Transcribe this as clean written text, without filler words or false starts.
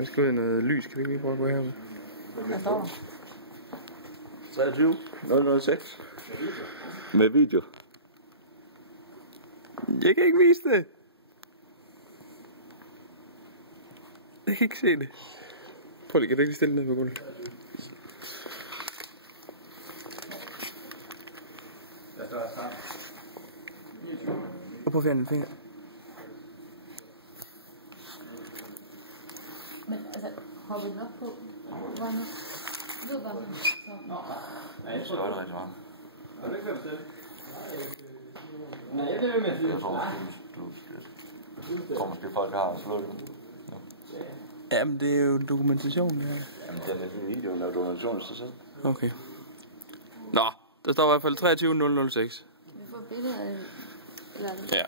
vi skal ud i noget lys. Kan vi ikke lige prøve at gå herude? Hvad står der? 23.006 med video. Jeg kan ikke vise det. Jeg kan ikke se det. Prøv lige, kan du ikke stille ned på gulvet? Og prøv at fjerne din finger. Men altså, hopper den op på? Hvor nu? Du ved bare sådan. Nå. Nej, det står rigtig meget. Har du ikke hørt det? Nej, det vil med. Jeg tror, du tror måske folk har slået det. Jamen, det er jo dokumentation, ja. Jamen, den er sådan en video, der er dokumentation til sig selv. Okay. Nå, der står i hvert fald 23.006. Vi får billeder af... Eller... Ja.